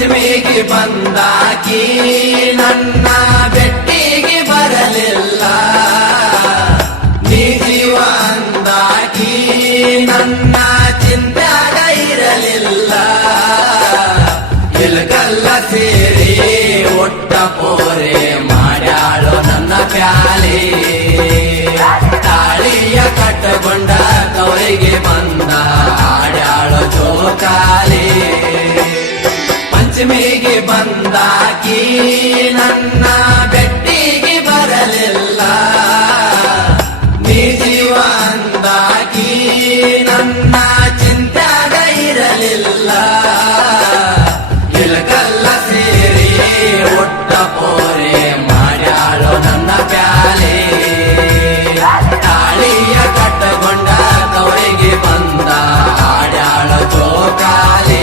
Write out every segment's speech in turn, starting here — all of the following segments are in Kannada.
ಪಂಚಮಿಗೆ ಬಂದಾಕಿ ನನ್ನ ಬೆಟ್ಟಿಗೆ ಬರಲಿಲ್ಲ, ನೀ ಜೀವ ಅಂದಾಕಿ ನನ್ನ ಚಿಂತ್ಯಾಗ ಇರಲಿಲ್ಲ. ಇಲಕಲ್ಲ ಸೇರಿ ಒಟ್ಟ ಪೋರೆ ಮಾಡ್ಯಾಳು ನನ್ನ ಪ್ಯಾಲೆ, ತಾಳಿಯ ಕಟ್ಟಕೊಂಡ ಕವರಿಗೆ ಬಂದ ಆಡ್ಯಾಳು ಜೋಕಾಲಿ. ಪಂಚಮಿಗೆ ಬಂದಾಕಿ ನನ್ನ ಬೆಟ್ಟಿಗೆ ಬರಲಿಲ್ಲ, ನೀ ಜೀವ ಅಂದಾಕಿ ನನ್ನ ಚಿಂತ್ಯಾಗ ಇರಲಿಲ್ಲ. ಇಲಕಲ್ಲ ಸೇರಿ ಒಟ್ಟ ಪೋರೆ ಮಾಡ್ಯಾಳು ನನ್ನ ಪ್ಯಾಲೆ, ತಾಳಿಯ ಕಟ್ಟಕೊಂಡ ಕವರಿಗೆ ಬಂದ ಆಡ್ಯಾಳು ಜೋಕಾಲಿ.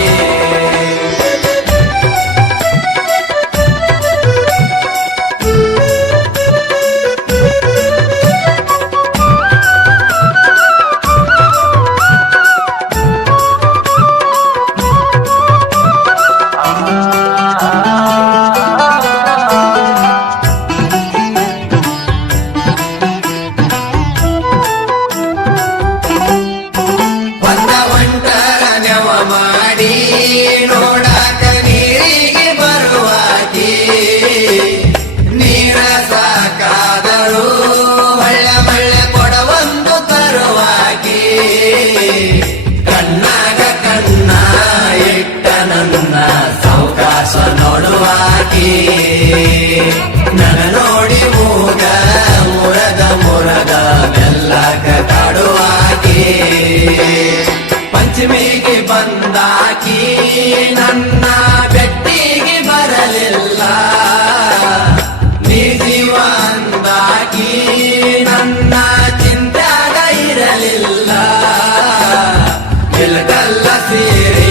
ಮಾಡಿ ನೋಡಾಕ ನೀರಿಗೆ ಬರುವಾಕಿ, ನೀರ ಸಾಕಾದರೂ ಹೊಳ್ಳ ಮಳ್ಳೆ ಕೊಡವೊಂದು ತರುವಾಕಿ. ಕಣ್ಣಾಗ ಕಣ್ಣ ಇಟ್ಟ ನನ್ನ ಸಾವಕಾಶ ನೋಡುವಾಕಿ, ನನ್ನ ನೋಡಿ ಮೂಗ ಮುರಗ ಮುರಗ ಮೆಲ್ಲಕ ಕಾಡುವಾಕಿ. ಪಂಚಮಿಗೆ ಬಂದಾಕಿ ನನ್ನ ಬೆಟ್ಟಿಗೆ ಬರಲಿಲ್ಲ, ನೀ ಜೀವ ಅಂದಾಕಿ ನನ್ನ ಚಿಂತ್ಯಾಗ ಇರಲಿಲ್ಲ. ಇಲಕಲ್ಲ ಸೇರಿ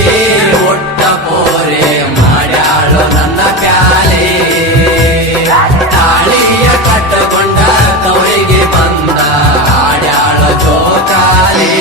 ಒಟ್ಟ ಪೋರೆ ಮಾಡ್ಯಾಳು ನನ್ನ ಪ್ಯಾಲೆ, ತಾಳಿಯ ಕಟ್ಟಕೊಂಡ ಕವರಿಗೆ ಬಂದ ಆಡ್ಯಾಳು ಜೋಕಾಲಿ.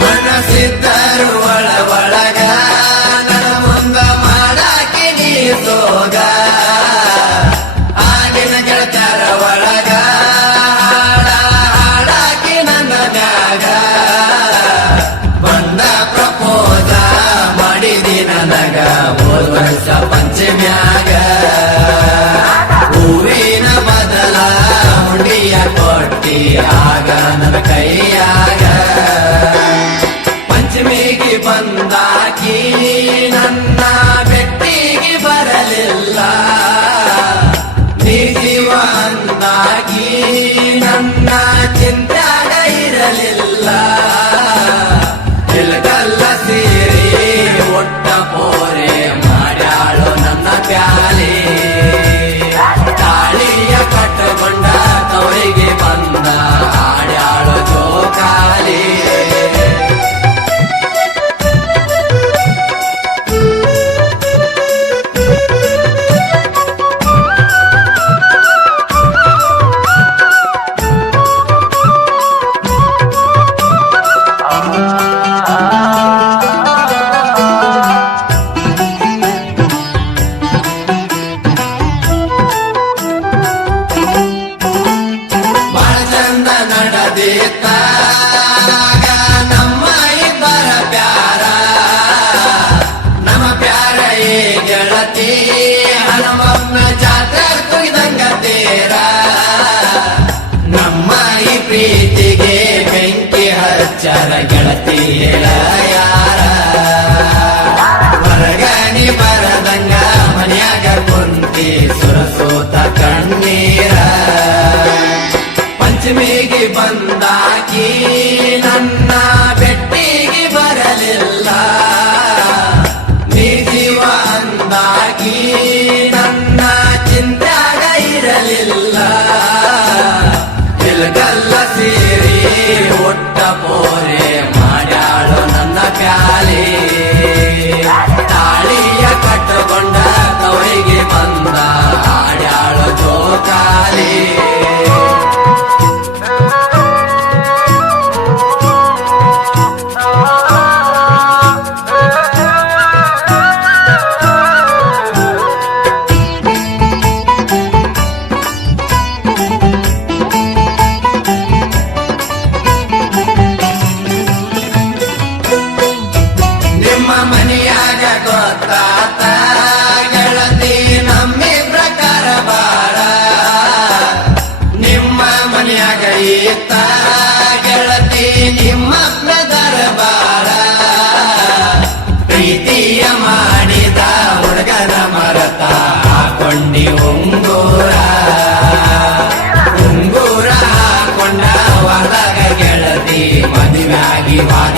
ಮನಸ್ಸಿದ್ದರು ಒಳಗ ನನ್ನ ಮುಂದ ಮಾಡಾಕಿ ನೀ ಸೋಗ, ಆಗಿನ ಗೆಳತರ ಒಳಗ ಹಾಡಾಕಿ ನನ್ನ ಮ್ಯಾಗ. ಬಂದ ಪ್ರಪೋಸ ಮಾಡಿದಿ ನನಗ ಹೋದ ವರ್ಷ ಪಂಚಮ್ಯಾಗ, ಹೂವಿನ ಬದಲ ಹುಂಡಿಯ ಕೊಟ್ಟಿ ಆಗ ನನ್ನ ಕೈಯಾಗ. ಪಂಚಮಿಗೆ ಬಂದಾಕಿ ನನ್ನ ಬೆಟ್ಟಿಗೆ ಬರಲಿಲ್ಲ, ನೀ ಜೀವ ಅಂದಾಕಿ ನನ್ನ ಚಿಂತ್ಯಾಗ ಇರಲಿಲ್ಲ. ಇಲಕಲ್ಲ ಸೇರಿ ಒಟ್ಟ ಪೋರೆ ಮಾಡ್ಯಾಳು ನನ್ನ ಪ್ಯಾಲೆ, ತಾಳಿಯ ಕಟ್ಟಕೊಂಡ ಕವರಿಗೆ ಬಂದ ಆಡ್ಯಾಳು ಜೋಕಾಲಿ. ಬಾಳ ಚಂದ ನಡೆದಿತ್ತಾಗ ನಮ್ಮ ಇಬ್ಬರ ಪ್ಯಾರ, ನಮ್ಮ ಪ್ಯಾರ ಏ ಗೆಳತಿ ಹನುಮಮ್ಮ ಜಾತ್ರೆ ಕುಯ್ದಂಗ ತೇರ. ನಮ್ಮ ಈ ಪ್ರೀತಿಗೆ ಬೆಂಕಿ ಹಚ್ಚರ ಗೆಳತಿ ಹೇಳ ಯಾರ, ಹೊರಗನಿ ಬರದಂಗ ಮನ್ಯಾಗ ಕುಂತಿ ಸುರಸೋತ ಕಣ್ಣೀರ. ಪಂಚಮಿಗೆ ಬಂದಾಕಿ ನನ್ನ ಬೆಟ್ಟಿಗೆ ಬರಲಿಲ್ಲ, ನೀ ಜೀವ ಅಂದಾಕಿ ನನ್ನ ಚಿಂತ್ಯಾಗ ಇರಲಿಲ್ಲ. ಇಲಕಲ್ಲ ಸೇರಿ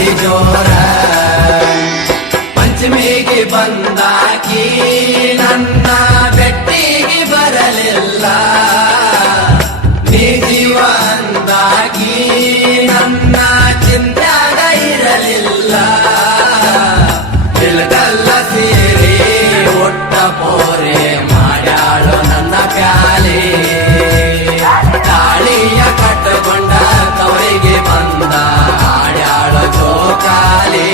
ಮಾಡಿ ಜೋರ ಪಂಚಮಿಗೆ ಬಂದಾಕಿ ನನ್ನ ಬೆಟ್ಟಿಗೆ ಬರಲಿಲ್ಲ ನೀ ಜೀವ ಅಂದಾಕಿ ನನ್ನ ಚಿಂತ್ಯಾಗ ಇರಲಿಲ್ಲ ಇಳದಲ್ಲ ಸೇರಿ ಒಟ್ಟ ಪೋರೆ ಮಾಡ್ಯಾಳು ನನ್ನ ಪ್ಯಾಲೆ ತಾಳಿಯ ಕಟ್ಟಕೊಂಡ ತವರಿಗೆ ಬಂದ ಆಡ್ಯಾಳು ಜೋಕಾಲಿ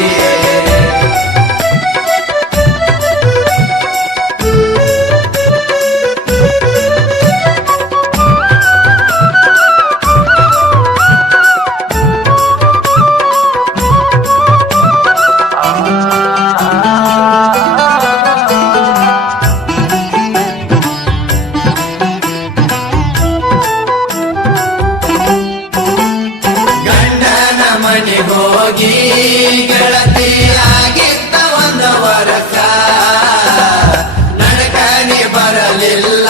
ಹೋಗಿ ಗೆಳತಿಯಾಗಿದ್ದ ಒಂದು ವರ್ಷ ನಡಕನೆ ಬರಲಿಲ್ಲ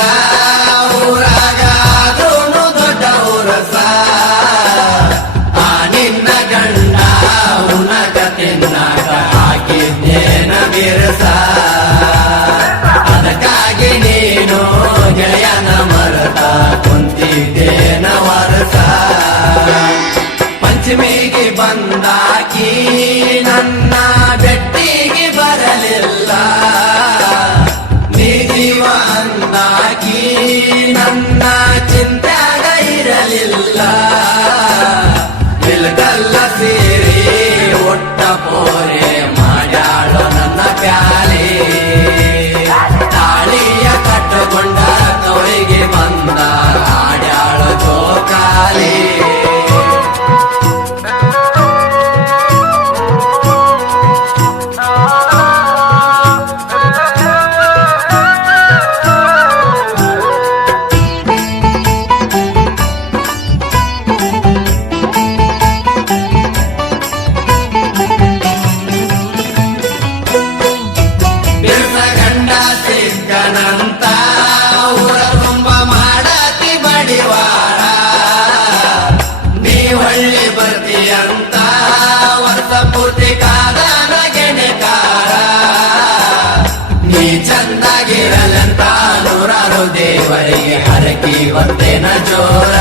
ಊರಾಗ ಆದ್ರೂನು ದೊಡ್ಡ ಉರಸ ಆ ನಿನ್ನ ಗಂಡ ಉನಕ ತಿನ್ನಕ ಹಾಕಿದ್ದೇನ ಬಿರಸ ಅದಕ್ಕಾಗಿ ನೀನು ಗೆಳೆಯನ ಮರತ ಕುಂತಿದ್ದೇನ ವರಸ ಪಂಚಮಿಗೆ ಬಂದಾಕಿ ನನ್ನ ಬೆಟ್ಟಿಗೆ ಬರಲಿಲ್ಲ ನೀ ಜೀವ ಅಂದಾಕಿ ನನ್ನ ಚಿಂತ್ಯಾಗ ಇರಲಿಲ್ಲ ಇಲ್ಗಲ್ಲ ಸೇರಿ ಒಟ್ಟ ಪೋರೆ ಮಾಡ್ಯಾಳು ನನ್ನ ಪ್ಯಾಲೆ ತಾಳಿಯ ಕಟ್ಟಕೊಂಡ ತವರಿಗೆ ಬಂದ ಆಡ್ಯಾಳು ಜೋಕಾಲಿ ಸಿಕ್ಕನಂತ ಊರ ತುಂಬ ಮಾಡತಿ ಬಡಿವಾರ ನೀ ಒಳ್ಳೆ ಬರ್ತೀಯಂತ ವರ್ಷ ಪೂರ್ತಿ ಕಾದನ ಗೆಣೆಕಾರ ನೀ ಚಂದಾಗಿರಲಂತ ನೂರಾರು ದೇವರಿಗೆ ಹರಕಿ ಒಂದೇನ ಜೋರ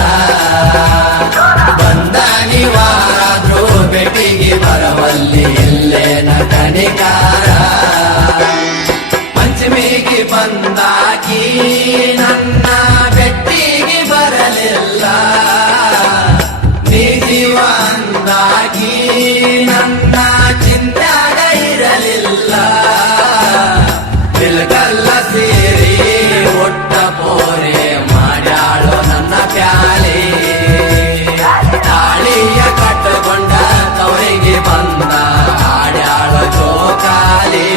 ಬಂದ ನೀವಾರಾದ್ರೂ ಬೆಟ್ಟಿಗೆ ಬರವಲ್ಲಿ ಇಲ್ಲೇನ ಕಣಿಕಾರ ಪಂಚಮಿಗೆ ಬಂದಾಕಿ ನನ್ನ ಬೆಟ್ಟಿಗೆ ಬರಲಿಲ್ಲ ನೀ ಜೀವ ಅಂದಾಕಿ ನನ್ನ ಚಿಂತ್ಯಾಗ ಇರಲಿಲ್ಲ ಇಲ್ಗಲ್ಲ ಸೇರಿ ಒಟ್ಟ ಪೋರೆ ಮಾಡ್ಯಾಳು ನನ್ನ ಪ್ಯಾಲೆ ತಾಳಿಯ ಕಟ್ಟಕೊಂಡ ತವರಿಗೆ ಬಂದ ಆಡ್ಯಾಳು ಜೋಕಾಲಿ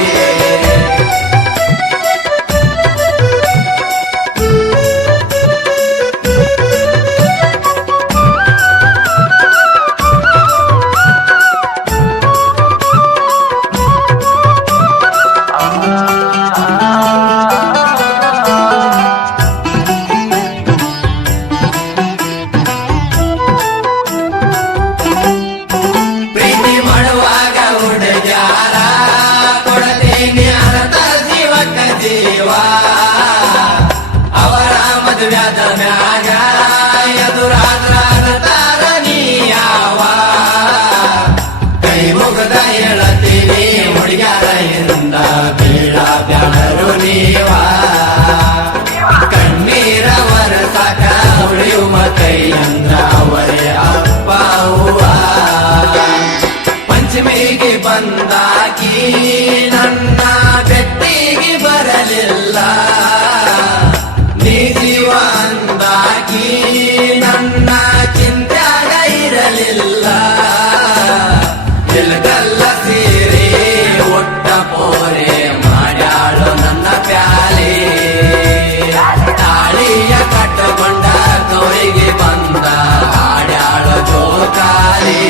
ಪ್ರೀತಿ ಮಾಡುವಾಗ ಹುಡುಗ್ಯಾರ ಕೊಡತೀನಿ ಅನಂತ ಜೀವಕ್ಕ ಜೀವ ಅವರ ಮದುವ್ಯಾದ ಮ್ಯಾಗ ಎದುರಾದ್ರ ತಾರ ನೀಯಾವ ಕೈ ಮುಗದ ಹೇಳತೀನಿ ಹುಡುಗ್ಯಾರ ಹಿಂದ ಬೀಳ ಬ್ಯಾಡರು ನೀವ ಕಣ್ಣೀರ ವರಸಾಕ ಉಳಿಯುವ ಕೈ ಅಂದ್ರ ಅವರೇ ಅಪ್ಪ ಅವ್ವ ಪಂಚಮಿಗೆ ಬಂದಾಕಿ ನನ್ನ ಬೆಟ್ಟಿಗೆ ಬರಲಿಲ್ಲ ನೀ ಜೀವ ಅಂದಾಕಿ ನನ್ನ ಚಿಂತ್ಯಾಗ ಇರಲಿಲ್ಲ ಇಲ್ಗಲ್ಲ ಸೇರಿ ಒಟ್ಟ ಪೋರೆ ಮಾಡ್ಯಾಳು ನನ್ನ ಪ್ಯಾಲೆ ತಾಳಿಯ ಕಟ್ಟಕೊಂಡ ತವರಿಗೆ ಬಂದ ಆಡ್ಯಾಳು ಜೋಕಾಲಿ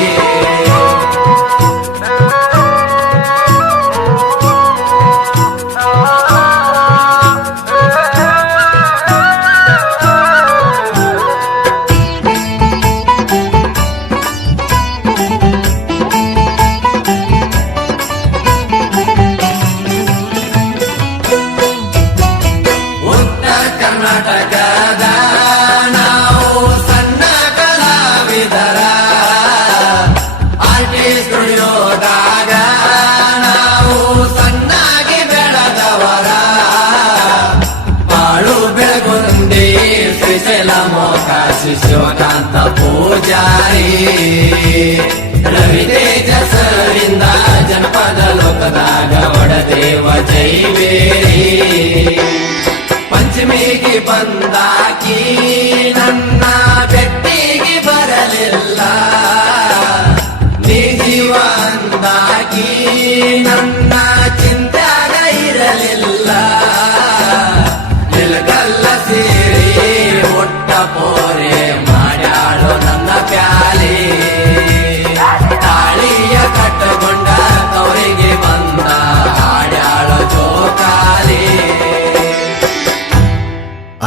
ರವಿತೇಜ ಸರಿಂದ ಜನಪದ ಲೋಕದಾಗ ಒಡದೇವ ಜೈವೇರಿ ಪಂಚಮಿಗೆ ಬಂದಾಕಿ ನನ್ನ ಬೆಟ್ಟಿಗೆ ಬರಲಿಲ್ಲ ನೀ ಜೀವ ಅಂದಾಕಿ ನನ್ನ ಚಿಂತ್ಯಾಗ ಇರಲಿಲ್ಲ ನಿಲಗಲ್ಲ ಸೇರಿ ಒಟ್ಟ ಪೋರೆ ಮಾಡ್ಯಾಳು ನನ್ನ ಪ್ಯಾಲಿ ತಾಳಿಯ ಕಟ್ಟಗೊಂಡ ತವರಿಗೆ ಬಂದ ಹಾಡ್ಯಾಳು ಜೋಕಾಲಿ.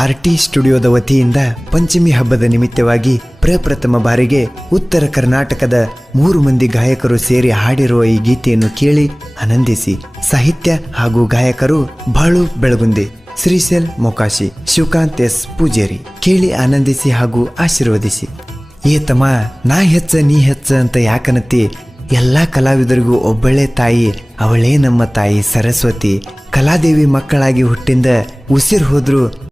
ಆರ್ಟಿ ಸ್ಟುಡಿಯೋದ ವತಿಯಿಂದ ಪಂಚಮಿ ಹಬ್ಬದ ನಿಮಿತ್ತವಾಗಿ ಪ್ರಪ್ರಥಮ ಬಾರಿಗೆ ಉತ್ತರ ಕರ್ನಾಟಕದ 3 ಮಂದಿ ಗಾಯಕರು ಸೇರಿ ಹಾಡಿರುವ ಈ ಗೀತೆಯನ್ನು ಕೇಳಿ ಆನಂದಿಸಿ. ಸಾಹಿತ್ಯ ಹಾಗೂ ಗಾಯಕರು ಬಾಳು ಬೆಳಗುಂದಿ, ಶ್ರೀಶೈಲ್ ಮೊಕಾಶಿ, ಶಿವಕಾಂತ್ ಎಸ್ ಪೂಜೇರಿ. ಕೇಳಿ ಆನಂದಿಸಿ ಹಾಗೂ ಆಶೀರ್ವದಿಸಿ. ಏ ತಮ್ಮ, ನಾ ಹೆಚ್ಚ ನೀ ಹೆಚ್ಚ ಅಂತ ಯಾಕನತಿ? ಎಲ್ಲಾ ಕಲಾವಿದರಿಗೂ ಒಬ್ಬಳೇ ತಾಯಿ, ಅವಳೇ ನಮ್ಮ ತಾಯಿ ಸರಸ್ವತಿ. ಕಲಾದೇವಿ ಮಕ್ಕಳಾಗಿ ಹುಟ್ಟಿಂದ ಉಸಿರು ಹೋದ್ರು